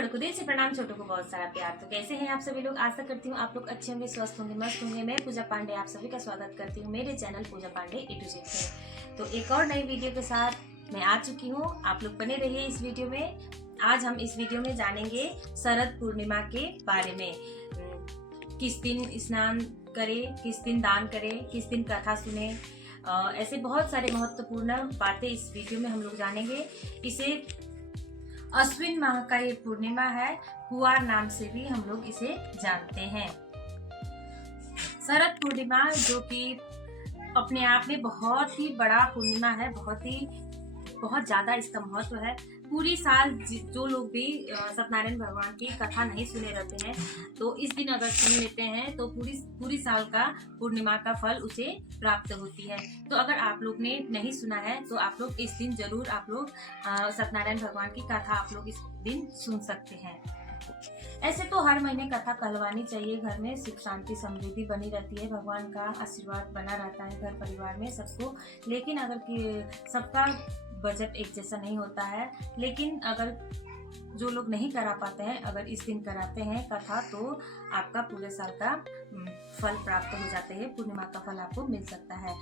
बड़ों को दिल से प्रणाम, छोटों को बहुत सारा प्यार। तो कैसे हैं आप सभी लोग? आशा करती हूँ आप लोग अच्छे होंगे, स्वस्थ होंगे, मस्त होंगे। मैं पूजा पांडे आप सभी का स्वागत करती हूँ मेरे channel Puja Pandey A to Z में। तो एक और नई वीडियो के साथ मैं आ चुकी हूँ। आप लोग बने रहिए इस वीडियो में। आज हम इस वीडियो में जानेंगे शरद पूर्णिमा के बारे में। किस दिन स्नान करें, किस दिन दान करें, किस दिन कथा सुने, ऐसे बहुत सारे महत्वपूर्ण बातें इस वीडियो में हम लोग जानेंगे। इसे अश्विन माह का ये पूर्णिमा है, कुआर नाम से भी हम लोग इसे जानते हैं। शरद पूर्णिमा जो कि अपने आप में बहुत ही बड़ा पूर्णिमा है, बहुत ज्यादा इसका महत्व है। पूरी साल जो लोग भी सत्यनारायण भगवान की कथा नहीं सुने रहते हैं, तो इस दिन अगर सुन लेते हैं तो पूरी साल का पूर्णिमा का फल उसे प्राप्त होती है। तो अगर आप लोग ने नहीं सुना है तो आप लोग इस दिन जरूर आप लोग सत्यनारायण भगवान की कथा आप लोग इस दिन सुन सकते हैं। ऐसे तो हर महीने कथा कहलवानी चाहिए, घर में सुख शांति समृद्धि बनी रहती है, भगवान का आशीर्वाद बना रहता है घर परिवार में सबको। लेकिन अगर सबका बजट एक जैसा नहीं होता है, लेकिन अगर जो लोग नहीं करा पाते हैं, अगर इस दिन कराते हैं कथा, तो आपका पूरे साल का फल प्राप्त हो जाते हैं, पूर्णिमा का फल आपको मिल सकता है।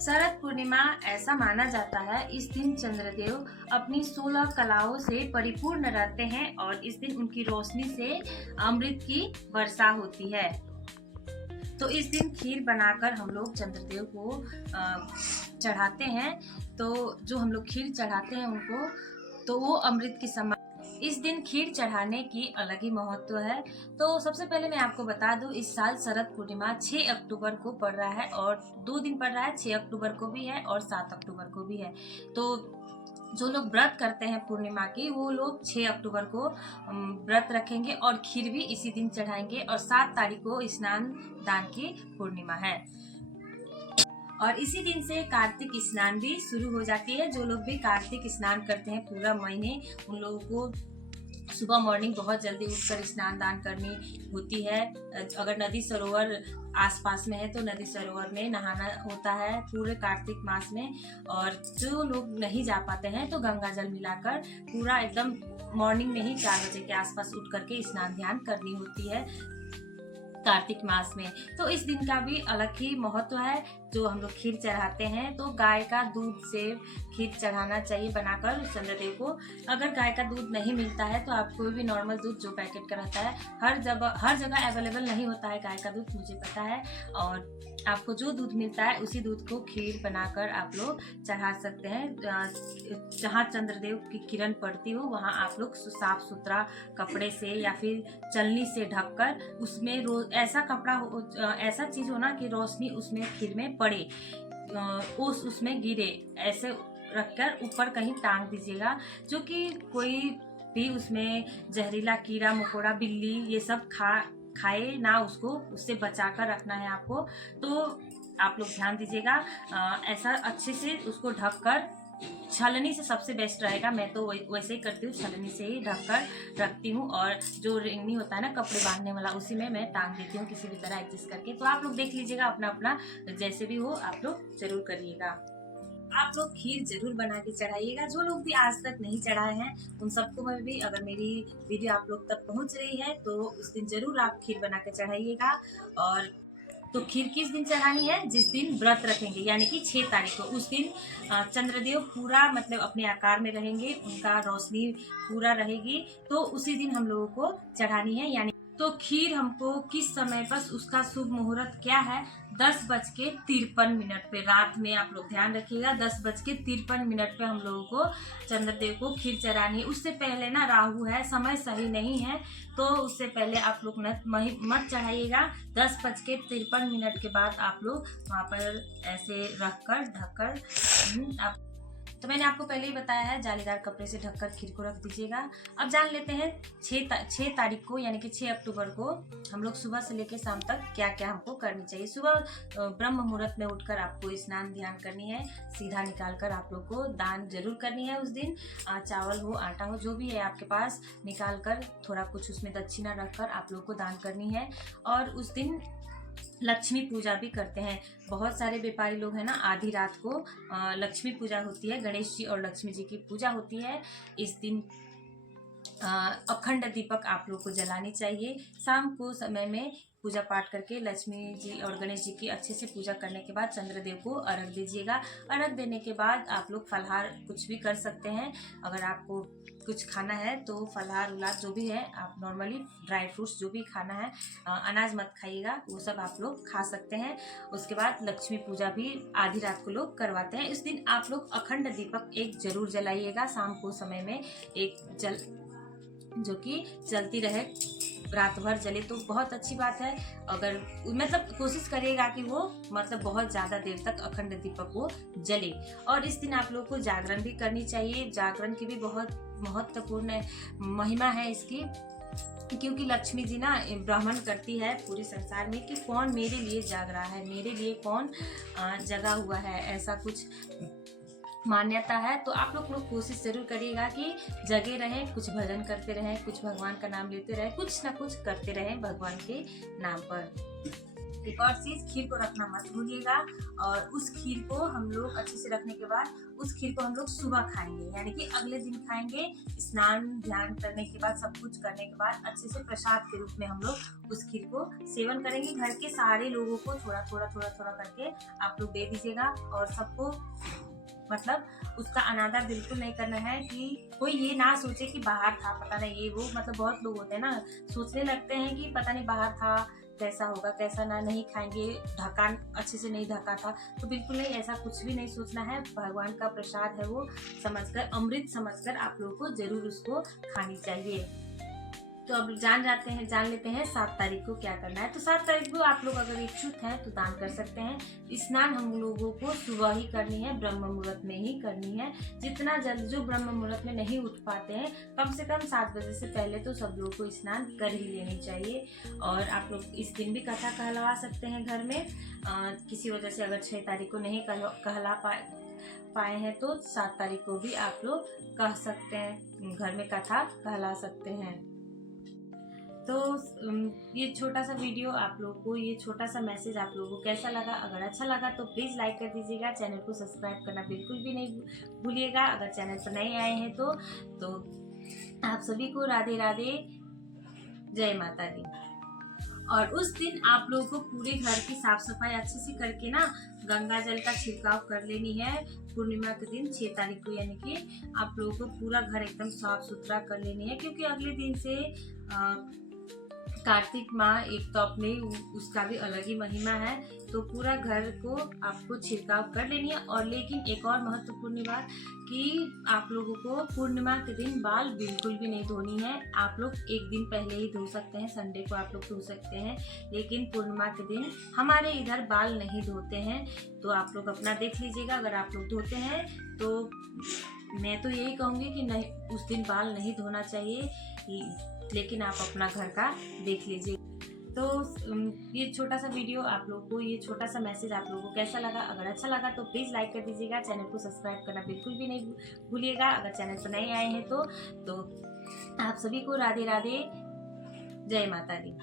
शरद पूर्णिमा ऐसा माना जाता है, इस दिन चंद्रदेव अपनी 16 कलाओं से परिपूर्ण रहते हैं और इस दिन उनकी रोशनी से अमृत की वर्षा होती है। तो इस दिन खीर बनाकर हम लोग चंद्रदेव को चढ़ाते हैं। तो जो हम लोग खीर चढ़ाते हैं उनको, तो वो अमृत की समान। इस दिन खीर चढ़ाने की अलग ही महत्व है। तो सबसे पहले मैं आपको बता दूं, इस साल शरद पूर्णिमा 6 अक्टूबर को पड़ रहा है और 2 दिन पड़ रहा है, 6 अक्टूबर को भी है और 7 अक्टूबर को भी है। तो जो लोग व्रत करते हैं पूर्णिमा की, वो लोग 6 अक्टूबर को व्रत रखेंगे और खीर भी इसी दिन चढ़ाएंगे। और 7 तारीख को स्नान दान की पूर्णिमा है और इसी दिन से कार्तिक स्नान भी शुरू हो जाती है। जो लोग भी कार्तिक स्नान करते हैं पूरा महीने, उन लोगों को सुबह मॉर्निंग बहुत जल्दी उठकर स्नान दान करनी होती है। अगर नदी सरोवर आसपास में है तो नदी सरोवर में नहाना होता है पूरे कार्तिक मास में। और जो लोग नहीं जा पाते हैं तो गंगा जल मिलाकर पूरा एकदम मॉर्निंग में ही 4 बजे के आसपास उठ करके स्नान ध्यान करनी होती है कार्तिक मास में। तो इस दिन का भी अलग ही महत्व है। जो हम लोग खीर चढ़ाते हैं तो गाय का दूध से खीर चढ़ाना चाहिए बनाकर चंद्रदेव को। अगर गाय का दूध नहीं मिलता है तो आप कोई भी नॉर्मल दूध जो पैकेट का रहता है, हर जगह अवेलेबल नहीं होता है गाय का दूध, मुझे पता है। और आपको जो दूध मिलता है उसी दूध को खीर बनाकर आप लोग चढ़ा सकते हैं। जहाँ चंद्रदेव की किरण पड़ती हो वहाँ आप लोग साफ सुथरा कपड़े से या फिर चलनी से ढककर, उसमें ऐसा कपड़ा ऐसा चीज हो ना कि रोशनी उसमें खीर में पड़े, उसमें गिरे, ऐसे रखकर ऊपर कहीं टांग दीजिएगा, जो कि कोई भी उसमें जहरीला कीड़ा मकोड़ा बिल्ली ये सब खाए ना, उसको उससे बचाकर रखना है आपको। तो आप लोग ध्यान दीजिएगा, ऐसा अच्छे से उसको ढककर, छलनी से सबसे बेस्ट रहेगा। मैं तो वैसे ही करती हूँ, छलनी से ही ढककर रखती हूँ। और जो रिंगनी होता है ना कपड़े बांधने वाला, उसी में मैं टांग देती हूँ किसी भी तरह एडजस्ट करके। तो आप लोग देख लीजिएगा, अपना अपना जैसे भी हो आप लोग जरूर करिएगा। आप लोग खीर जरूर बना के चढ़ाइएगा। जो लोग भी आज तक नहीं चढ़ाए हैं उन सबको मैं भी, अगर मेरी वीडियो आप लोग तक पहुंच रही है तो उस दिन जरूर आप खीर बना के चढ़ाइएगा। और तो खीर किस दिन चढ़ानी है? जिस दिन व्रत रखेंगे, यानी कि 6 तारीख को। उस दिन चंद्रदेव पूरा मतलब अपने आकार में रहेंगे, उनका रोशनी पूरा रहेगी, तो उसी दिन हम लोगों को चढ़ानी है। यानी तो खीर हमको किस समय पर, उसका शुभ मुहूर्त क्या है? 10:53 पे रात में। आप लोग ध्यान रखिएगा, 10:53 पे हम लोगों को चंद्रदेव को खीर चढ़ानी है। उससे पहले ना राहु है, समय सही नहीं है, तो उससे पहले आप लोग मत चढ़ाइएगा। 10:53 के बाद आप लोग वहाँ पर ऐसे रखकर ढककर आप, तो मैंने आपको पहले ही बताया है, जालीदार कपड़े से ढककर खीर को रख दीजिएगा। अब जान लेते हैं 6 तारीख को यानी कि 6 अक्टूबर को हम लोग सुबह से लेकर शाम तक क्या क्या हमको करनी चाहिए। सुबह ब्रह्म मुहूर्त में उठकर आपको स्नान ध्यान करनी है, सीधा निकाल कर आप लोग को दान जरूर करनी है। उस दिन चावल हो, आटा हो, जो भी है आपके पास, निकाल कर थोड़ा कुछ उसमें दक्षिणा रखकर आप लोग को दान करनी है। और उस दिन लक्ष्मी पूजा भी करते हैं। बहुत सारे व्यापारी लोग हैं ना, आधी रात को लक्ष्मी पूजा होती है, गणेश जी और लक्ष्मी जी की पूजा होती है। इस दिन अखंड दीपक आप लोग को जलानी चाहिए। शाम को समय में पूजा पाठ करके लक्ष्मी जी और गणेश जी की अच्छे से पूजा करने के बाद चंद्रदेव को अर्घ दीजिएगा। अर्घ देने के बाद आप लोग फलाहार कुछ भी कर सकते हैं। अगर आपको कुछ खाना है तो फलाहार उलाद जो भी है आप नॉर्मली ड्राई फ्रूट्स जो भी खाना है, अनाज मत खाइएगा, वो सब आप लोग खा सकते हैं। उसके बाद लक्ष्मी पूजा भी आधी रात को लोग करवाते हैं। इस दिन आप लोग अखंड दीपक एक जरूर जलाइएगा शाम को समय में, एक जो कि चलती रहे, रात भर जले तो बहुत अच्छी बात है। अगर मतलब कोशिश करिएगा कि वो मतलब बहुत ज़्यादा देर तक अखंड दीपक वो जले। और इस दिन आप लोग को जागरण भी करनी चाहिए। जागरण की भी बहुत महत्वपूर्ण महिमा है इसकी, क्योंकि लक्ष्मी जी ना ब्राह्मण करती है पूरे संसार में कि कौन मेरे लिए जाग रहा है, मेरे लिए कौन जगा हुआ है, ऐसा कुछ मान्यता है। तो आप लोग कोशिश जरूर करिएगा कि जगे रहें, कुछ भजन करते रहें, कुछ भगवान का नाम लेते रहें, कुछ ना कुछ करते रहें भगवान के नाम पर। एक और चीज, खीर को रखना मत भूलिएगा। और उस खीर को हम लोग अच्छे से रखने के बाद उस खीर को हम लोग सुबह खाएंगे, यानी कि अगले दिन खाएंगे। स्नान ध्यान करने के बाद, सब कुछ करने के बाद अच्छे से प्रसाद के रूप में हम लोग उस खीर को सेवन करेंगे। घर के सारे लोगों को थोड़ा थोड़ा करके आप लोग दे दीजिएगा। और सबको मतलब उसका अनादर बिल्कुल नहीं करना है कि कोई ये ना सोचे कि बाहर था, पता नहीं ये वो, मतलब बहुत लोग होते हैं ना सोचने लगते हैं कि पता नहीं बाहर था, कैसा होगा कैसा ना, नहीं खाएंगे, ढका अच्छे से नहीं ढका था। तो बिल्कुल नहीं, ऐसा कुछ भी नहीं सोचना है। भगवान का प्रसाद है वो समझकर, अमृत समझकर आप लोगों को जरूर उसको खानी चाहिए। तो अब जान लेते हैं 7 तारीख को क्या करना है। तो 7 तारीख को आप लोग अगर इच्छुक हैं तो दान कर सकते हैं। स्नान हम लोगों को सुबह ही करनी है, ब्रह्म मुहूर्त में ही करनी है। जितना जल्द, जो ब्रह्म मुहूर्त में नहीं उठ पाते हैं, कम से कम 7 बजे से पहले तो सब लोग को स्नान कर ही लेनी चाहिए। और आप लोग इस दिन भी कथा कहलवा सकते हैं घर में। किसी वजह से अगर 6 तारीख को नहीं कहला पाए हैं तो 7 तारीख को भी आप लोग कह सकते हैं, घर में कथा कहला सकते हैं। तो ये छोटा सा वीडियो आप लोगों को, ये छोटा सा मैसेज आप लोगों को कैसा लगा? अगर अच्छा लगा तो प्लीज़ लाइक कर दीजिएगा। चैनल को सब्सक्राइब करना बिल्कुल भी नहीं भूलिएगा। अगर चैनल पर नए आए हैं तो आप सभी को राधे राधे, जय माता दी। और उस दिन आप लोगों को पूरे घर की साफ सफाई अच्छे से करके ना गंगा जल का छिड़काव कर लेनी है। पूर्णिमा के दिन 6 तारीख को, यानी कि आप लोगों को पूरा घर एकदम साफ सुथरा कर लेनी है। क्योंकि अगले दिन से कार्तिक माह, एक तो अपने उसका भी अलग ही महिमा है। तो पूरा घर को आपको छिड़काव कर लेनी है। और लेकिन एक और महत्वपूर्ण बात कि आप लोगों को पूर्णिमा के दिन बाल बिल्कुल भी नहीं धोनी है। आप लोग एक दिन पहले ही धो सकते हैं, संडे को आप लोग धो सकते हैं, लेकिन पूर्णिमा के दिन हमारे इधर बाल नहीं धोते हैं। तो आप लोग अपना देख लीजिएगा। अगर आप लोग धोते हैं तो मैं तो यही कहूँगी कि नहीं, उस दिन बाल नहीं धोना चाहिए, लेकिन आप अपना घर का देख लीजिए। तो ये छोटा सा वीडियो आप लोगों को, ये छोटा सा मैसेज आप लोगों को कैसा लगा? अगर अच्छा लगा तो प्लीज़ लाइक कर दीजिएगा। चैनल को सब्सक्राइब करना बिल्कुल भी नहीं भूलिएगा। अगर चैनल पर नए आए हैं तो आप सभी को राधे राधे, जय माता दी।